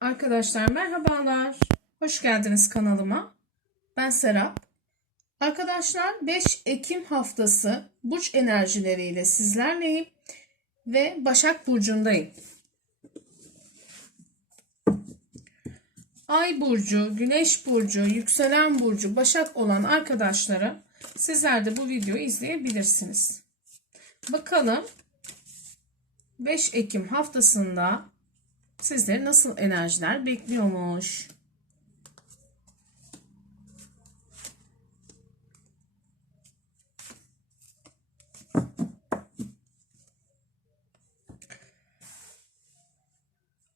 Arkadaşlar merhabalar. Hoş geldiniz kanalıma. Ben Serap. Arkadaşlar 5 Ekim haftası burç enerjileriyle sizlerleyim ve Başak Burcu'ndayım. Ay burcu, Güneş burcu, yükselen burcu, Başak olan arkadaşlara sizler de bu videoyu izleyebilirsiniz. Bakalım 5 Ekim haftasında sizleri nasıl enerjiler bekliyormuş?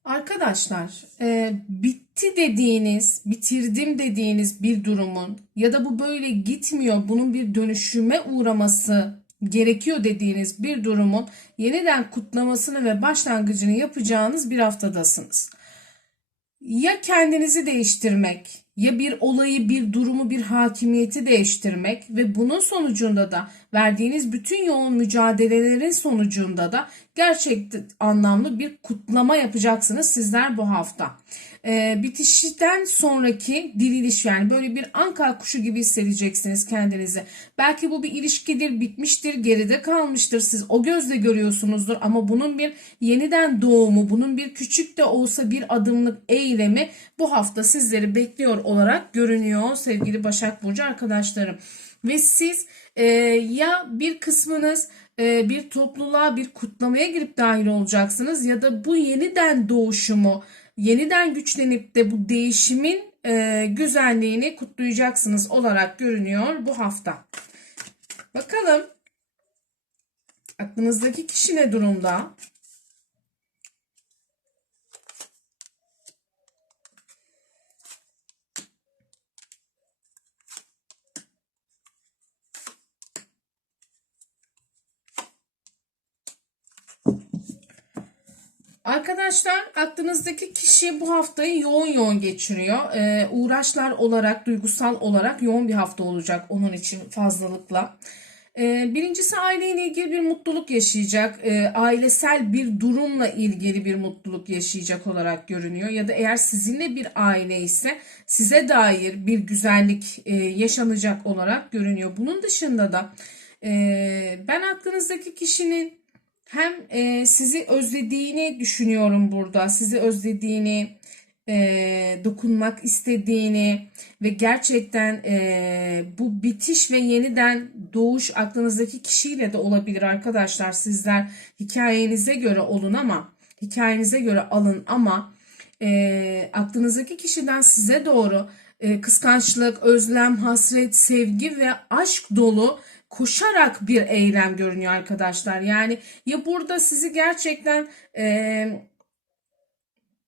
Arkadaşlar, e, bitti dediğiniz, bitirdim dediğiniz bir durumun ya da bu böyle gitmiyor, bunun bir dönüşüme uğraması gerekiyor dediğiniz bir durumun yeniden kutlamasını ve başlangıcını yapacağınız bir haftadasınız. Ya kendinizi değiştirmek, ya bir olayı, bir durumu, bir hakimiyeti değiştirmek ve bunun sonucunda da verdiğiniz bütün yoğun mücadelelerin sonucunda da gerçek anlamlı bir kutlama yapacaksınız sizler bu hafta. Ee, bitişten sonraki diriliş yani böyle bir anka kuşu gibi hissedeceksiniz kendinizi. Belki bu bir ilişkidir, bitmiştir, geride kalmıştır. Siz o gözle görüyorsunuzdur ama bunun bir yeniden doğumu, bunun bir küçük de olsa bir adımlık eylemi bu hafta sizleri bekliyor olarak görünüyor sevgili Başak Burcu arkadaşlarım. Ve siz e, ya bir kısmınız e, bir topluluğa bir kutlamaya girip dahil olacaksınız ya da bu yeniden doğuşumu yeniden güçlenip de bu değişimin e, güzelliğini kutlayacaksınız olarak görünüyor bu hafta. Bakalım aklınızdaki kişi ne durumda? Arkadaşlar aklınızdaki kişi bu haftayı yoğun yoğun geçiriyor. Ee, uğraşlar olarak, duygusal olarak yoğun bir hafta olacak onun için fazlalıkla. Ee, birincisi aileyle ilgili bir mutluluk yaşayacak. Ee, ailesel bir durumla ilgili bir mutluluk yaşayacak olarak görünüyor. Ya da eğer sizinle bir aile ise size dair bir güzellik e, yaşanacak olarak görünüyor. Bunun dışında da e, ben aklınızdaki kişinin hem e, sizi özlediğini düşünüyorum burada. Sizi özlediğini, e, dokunmak istediğini ve gerçekten e, bu bitiş ve yeniden doğuş aklınızdaki kişiyle de olabilir arkadaşlar. Sizler hikayenize göre olun ama hikayenize göre alın ama e, aklınızdaki kişiden size doğru e, kıskançlık, özlem, hasret, sevgi ve aşk dolu koşarak bir eylem görünüyor arkadaşlar. Yani ya burada sizi gerçekten e,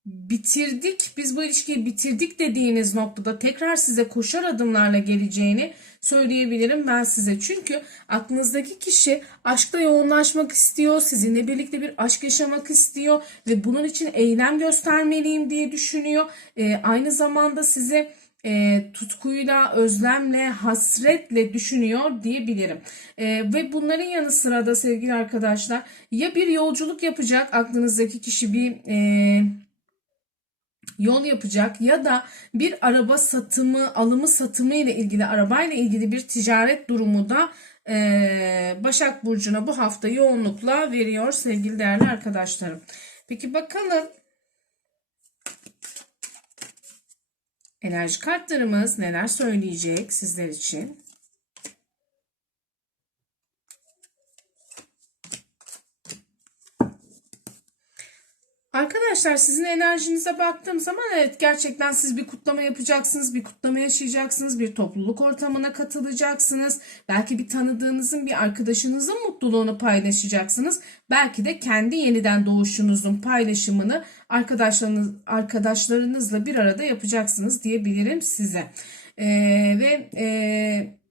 bitirdik, biz bu ilişkiyi bitirdik dediğiniz noktada tekrar size koşar adımlarla geleceğini söyleyebilirim ben size. Çünkü aklınızdaki kişi aşkta yoğunlaşmak istiyor, sizinle birlikte bir aşk yaşamak istiyor ve bunun için eylem göstermeliyim diye düşünüyor. E, aynı zamanda size e, tutkuyla, özlemle, hasretle düşünüyor diyebilirim. E, ve bunların yanı sıra da sevgili arkadaşlar ya bir yolculuk yapacak aklınızdaki kişi bir e, yol yapacak ya da bir araba satımı, alımı satımı ile ilgili arabayla ilgili bir ticaret durumu da e, Başak Burcu'na bu hafta yoğunlukla veriyor sevgili değerli arkadaşlarım. Peki bakalım Enerji kartlarımız neler söyleyecek sizler için? Arkadaşlar sizin enerjinize baktığım zaman evet gerçekten siz bir kutlama yapacaksınız, bir kutlama yaşayacaksınız, bir topluluk ortamına katılacaksınız. Belki bir tanıdığınızın, bir arkadaşınızın mutluluğunu paylaşacaksınız. Belki de kendi yeniden doğuşunuzun paylaşımını arkadaşlarınız, arkadaşlarınızla bir arada yapacaksınız diyebilirim size. Ee, ve e,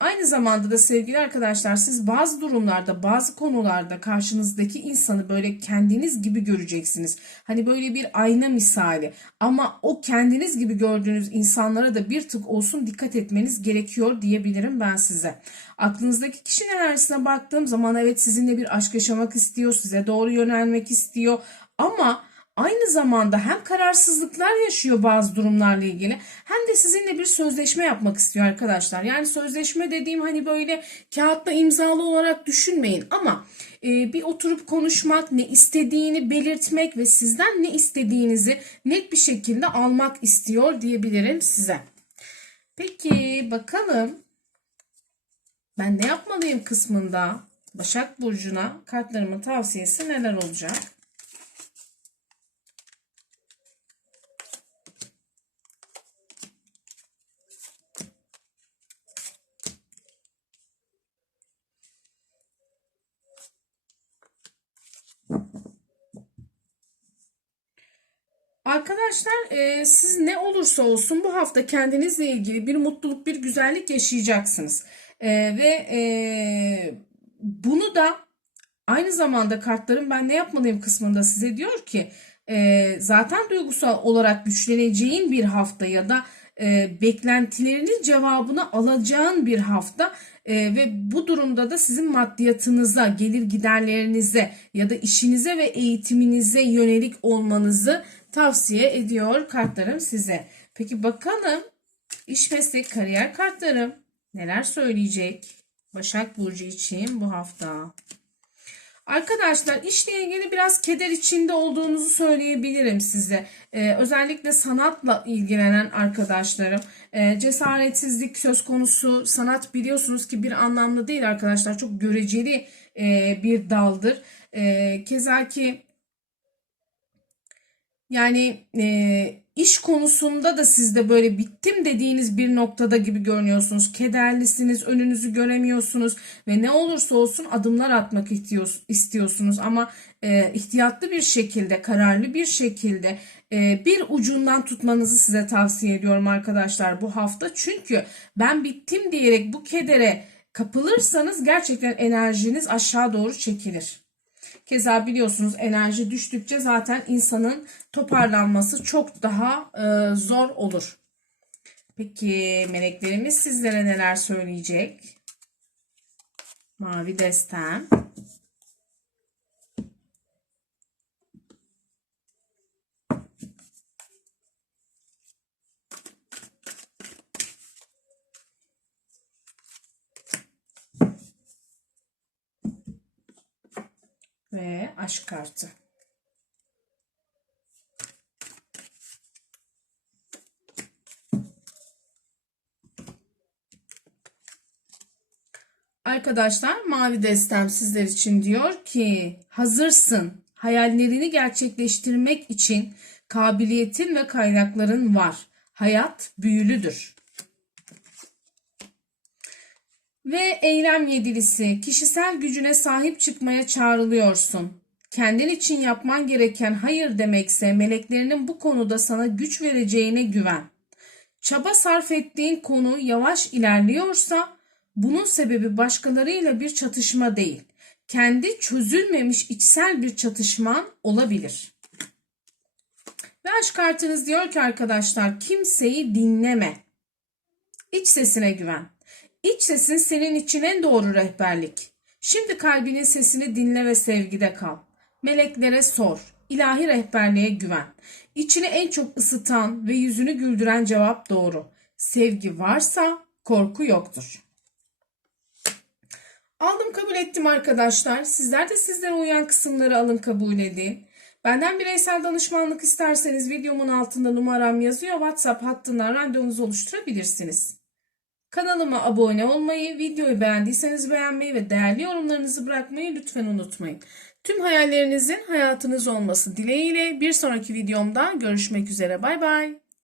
Aynı zamanda da sevgili arkadaşlar siz bazı durumlarda bazı konularda karşınızdaki insanı böyle kendiniz gibi göreceksiniz. Hani böyle bir ayna misali ama o kendiniz gibi gördüğünüz insanlara da bir tık olsun dikkat etmeniz gerekiyor diyebilirim ben size. Aklınızdaki kişinin enerjisine baktığım zaman evet sizinle bir aşk yaşamak istiyor, size doğru yönelmek istiyor Ama aynı zamanda hem kararsızlıklar yaşıyor bazı durumlarla ilgili hem de sizinle bir sözleşme yapmak istiyor arkadaşlar. Yani sözleşme dediğim hani böyle kağıtta imzalı olarak düşünmeyin ama e, bir oturup konuşmak, ne istediğini belirtmek ve sizden ne istediğinizi net bir şekilde almak istiyor diyebilirim size. Peki bakalım ben ne yapmalıyım kısmında Başak Burcu'na kartlarımın tavsiyesi neler olacak? Arkadaşlar e, siz ne olursa olsun bu hafta kendinizle ilgili bir mutluluk, bir güzellik yaşayacaksınız. E, ve e, bunu da aynı zamanda kartların ben ne yapmalıyım kısmında size diyor ki e, zaten duygusal olarak güçleneceğin bir hafta ya da e, beklentilerinin cevabını alacağın bir hafta e, ve bu durumda da sizin maddiyatınıza, gelir giderlerinize ya da işinize ve eğitiminize yönelik olmanızı tavsiye ediyor kartlarım size. Peki bakalım iş meslek kariyer kartlarım neler söyleyecek Başak Burcu için bu hafta? Arkadaşlar işle ilgili biraz keder içinde olduğunuzu söyleyebilirim size. Ee, özellikle sanatla ilgilenen arkadaşlarım. Ee, cesaretsizlik söz konusu. Sanat biliyorsunuz ki bir anlamda değil arkadaşlar. Çok göreceli e, bir daldır. E, keza ki yani e, iş konusunda da siz de böyle bittim dediğiniz bir noktada gibi görünüyorsunuz. Kederlisiniz, önünüzü göremiyorsunuz ve ne olursa olsun adımlar atmak istiyorsunuz ama e, ihtiyatlı bir şekilde, kararlı bir şekilde e, bir ucundan tutmanızı size tavsiye ediyorum arkadaşlar bu hafta. Çünkü ben bittim diyerek bu kedere kapılırsanız gerçekten enerjiniz aşağı doğru çekilir. Keza biliyorsunuz enerji düştükçe zaten insanın toparlanması çok daha e, zor olur. Peki meleklerimiz sizlere neler söyleyecek? Mavi destem. Aşk kartı. Arkadaşlar mavi destem sizler için diyor ki hazırsın. Hayallerini gerçekleştirmek için kabiliyetin ve kaynakların var. Hayat büyülüdür. Ve eylem yedilisi, kişisel gücüne sahip çıkmaya çağrılıyorsun. Kendin için yapman gereken hayır demekse meleklerinin bu konuda sana güç vereceğine güven. Çaba sarf ettiğin konu yavaş ilerliyorsa bunun sebebi başkalarıyla bir çatışma değil. Kendi çözülmemiş içsel bir çatışman olabilir. Ve aşk kartınız diyor ki arkadaşlar kimseyi dinleme. İç sesine güven. İç sesin senin için en doğru rehberlik. Şimdi kalbinin sesini dinle ve sevgide kal. Meleklere sor. İlahi rehberliğe güven. İçini en çok ısıtan ve yüzünü güldüren cevap doğru. Sevgi varsa korku yoktur. Aldım kabul ettim arkadaşlar. Sizler de sizlere uyan kısımları alın kabul edin. Benden bireysel danışmanlık isterseniz videomun altında numaram yazıyor. WhatsApp hattından randevunuzu oluşturabilirsiniz. Kanalıma abone olmayı, videoyu beğendiyseniz beğenmeyi ve değerli yorumlarınızı bırakmayı lütfen unutmayın. Tüm hayallerinizin hayatınız olması dileğiyle bir sonraki videomda görüşmek üzere. Bay bay.